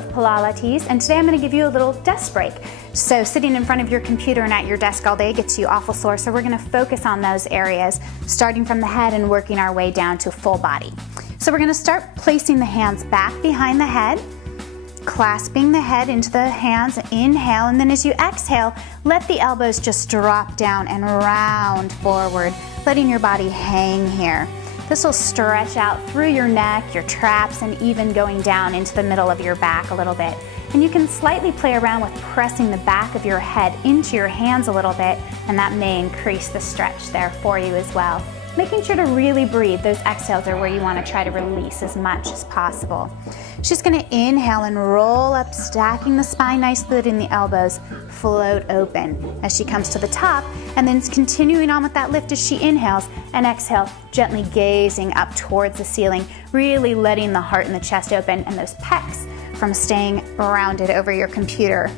of Pilates, and today I'm going to give you a little desk break. So sitting in front of your computer and at your desk all day gets you awful sore, so we're going to focus on those areas, starting from the head and working our way down to full body. So we're going to start placing the hands back behind the head, clasping the head into the hands, inhale, and then as you exhale, let the elbows just drop down and round forward, letting your body hang here. This will stretch out through your neck, your traps, and even going down into the middle of your back a little bit. And you can slightly play around with pressing the back of your head into your hands a little bit, and that may increase the stretch there for you as well. Making sure to really breathe. Those exhales are where you want to try to release as much as possible. She's going to inhale and roll up, stacking the spine nicely, letting the elbows float open as she comes to the top, and then continuing on with that lift as she inhales and exhale, gently gazing up towards the ceiling, really letting the heart and the chest open and those pecs from staying rounded over your computer.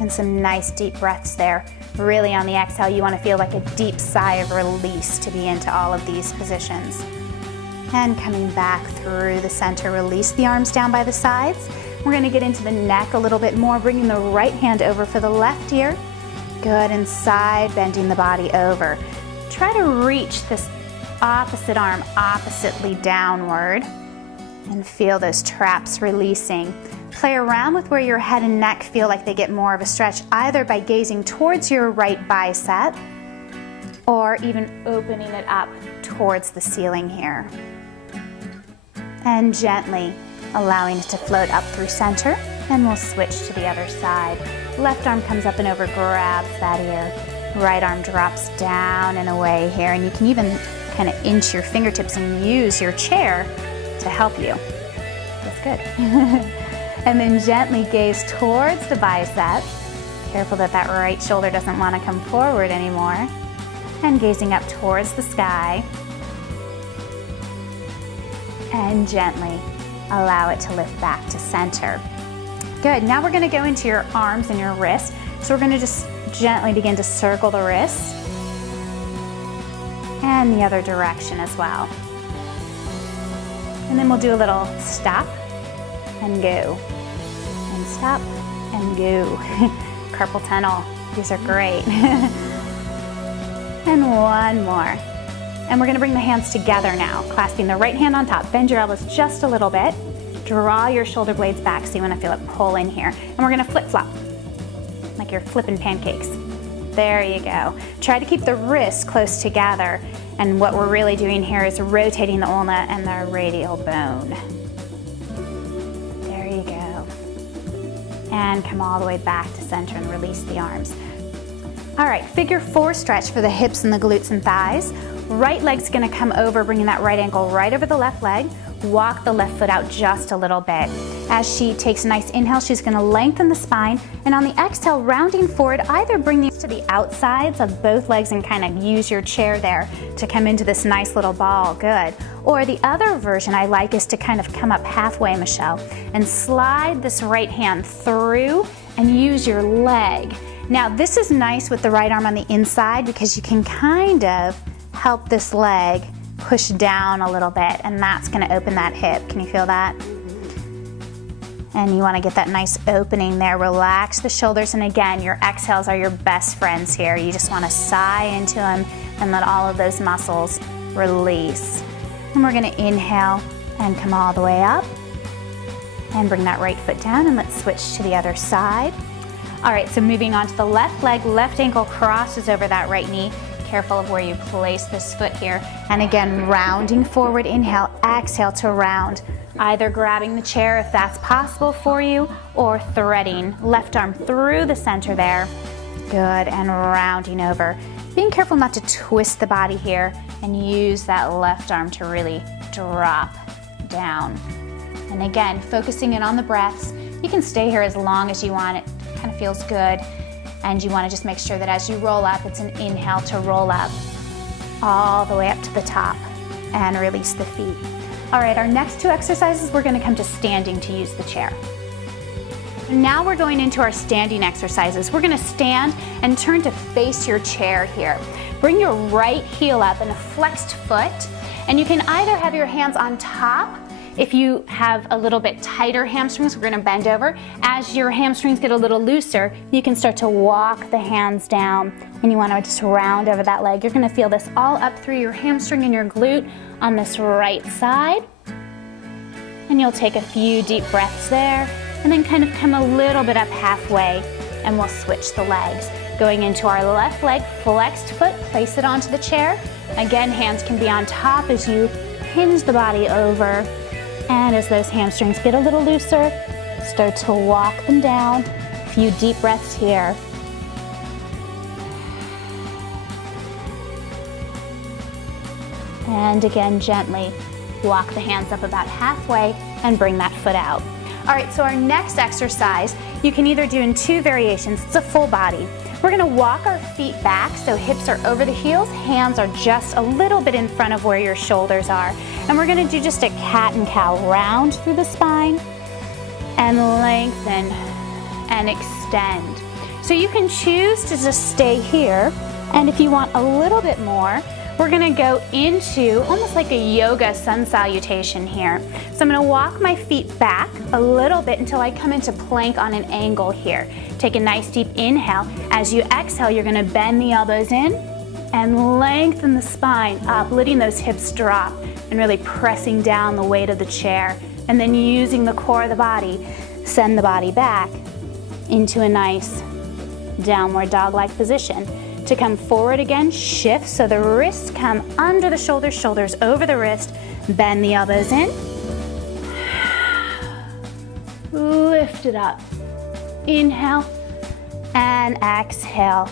And some nice deep breaths there. Really on the exhale, you want to feel like a deep sigh of release to be into all of these positions. And coming back through the center, release the arms down by the sides. We're going to get into the neck a little bit more, bringing the right hand over for the left ear. Good, and side bending the body over. Try to reach this opposite arm oppositely downward and feel those traps releasing. Play around with where your head and neck feel like they get more of a stretch, either by gazing towards your right bicep or even opening it up towards the ceiling here. And gently allowing it to float up through center, and we'll switch to the other side. Left arm comes up and over, grabs that ear. Right arm drops down and away here, and you can even kind of inch your fingertips and use your chair to help you. That's good. And then gently gaze towards the bicep. Careful that that right shoulder doesn't want to come forward anymore. And gazing up towards the sky. And gently allow it to lift back to center. Good, now we're going to go into your arms and your wrists. So we're going to just gently begin to circle the wrists. And the other direction as well. And then we'll do a little stop and go, and stop and go. Carpal tunnel, these are great. And one more. And we're gonna bring the hands together now, clasping the right hand on top. Bend your elbows just a little bit. Draw your shoulder blades back so you wanna feel it pull in here. And we're gonna flip-flop, like you're flipping pancakes. There you go. Try to keep the wrists close together. And what we're really doing here is rotating the ulna and the radial bone. There you go. And come all the way back to center and release the arms. All right, figure 4 stretch for the hips and the glutes and thighs. Right leg's gonna come over, bringing that right ankle right over the left leg. Walk the left foot out just a little bit. As she takes a nice inhale, she's gonna lengthen the spine, and on the exhale, rounding forward, either bring these to the outsides of both legs and kind of use your chair there to come into this nice little ball, good. Or the other version I like is to kind of come up halfway, Michelle, and slide this right hand through and use your leg. Now this is nice with the right arm on the inside because you can kind of help this leg push down a little bit, and that's going to open that hip. Can you feel that? And you want to get that nice opening there. Relax the shoulders, and again, your exhales are your best friends here. You just want to sigh into them and let all of those muscles release. And we're going to inhale and come all the way up and bring that right foot down, and let's switch to the other side. All right, so moving on to the left leg, left ankle crosses over that right knee. Careful of where you place this foot here. And again, rounding forward, inhale, exhale to round. Either grabbing the chair if that's possible for you, or threading left arm through the center there. Good, and rounding over. Being careful not to twist the body here, and use that left arm to really drop down. And again, focusing in on the breaths. You can stay here as long as you want. It kind of feels good. And you want to just make sure that as you roll up, it's an inhale to roll up all the way up to the top and release the feet. All right, our next 2 exercises, we're going to come to standing to use the chair. Now we're going into our standing exercises. We're going to stand and turn to face your chair here. Bring your right heel up and a flexed foot, and you can either have your hands on top If you have a little bit tighter hamstrings, we're gonna bend over. As your hamstrings get a little looser, you can start to walk the hands down, and you wanna just round over that leg. You're gonna feel this all up through your hamstring and your glute on this right side. And you'll take a few deep breaths there, and then kind of come a little bit up halfway, and we'll switch the legs. Going into our left leg, flexed foot, place it onto the chair. Again, hands can be on top as you hinge the body over. And as those hamstrings get a little looser, start to walk them down. A few deep breaths here. And again, gently walk the hands up about halfway and bring that foot out. All right, so our next exercise, you can either do in two variations. It's a full body. We're gonna walk our feet back so hips are over the heels, hands are just a little bit in front of where your shoulders are. And we're gonna do just a cat and cow round through the spine and lengthen and extend. So you can choose to just stay here, and if you want a little bit more, we're gonna go into almost like a yoga sun salutation here. So I'm gonna walk my feet back a little bit until I come into plank on an angle here. Take a nice deep inhale. As you exhale, you're gonna bend the elbows in and lengthen the spine up, letting those hips drop and really pressing down the weight of the chair. And then using the core of the body, send the body back into a nice downward dog-like position. To come forward again, shift so the wrists come under the shoulders, shoulders over the wrist, bend the elbows in, lift it up, inhale and exhale,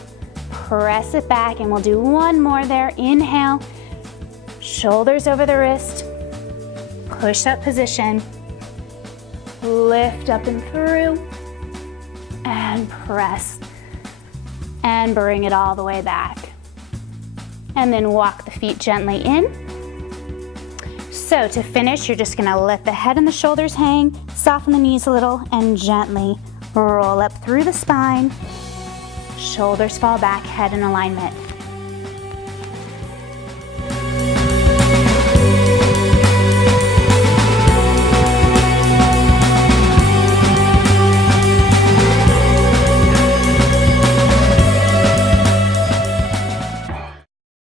press it back, and we'll do one more there. Inhale, shoulders over the wrist, push up position, lift up and through, and press. And bring it all the way back. And then walk the feet gently in. So to finish, you're just gonna let the head and the shoulders hang, soften the knees a little, and gently roll up through the spine. Shoulders fall back, head in alignment.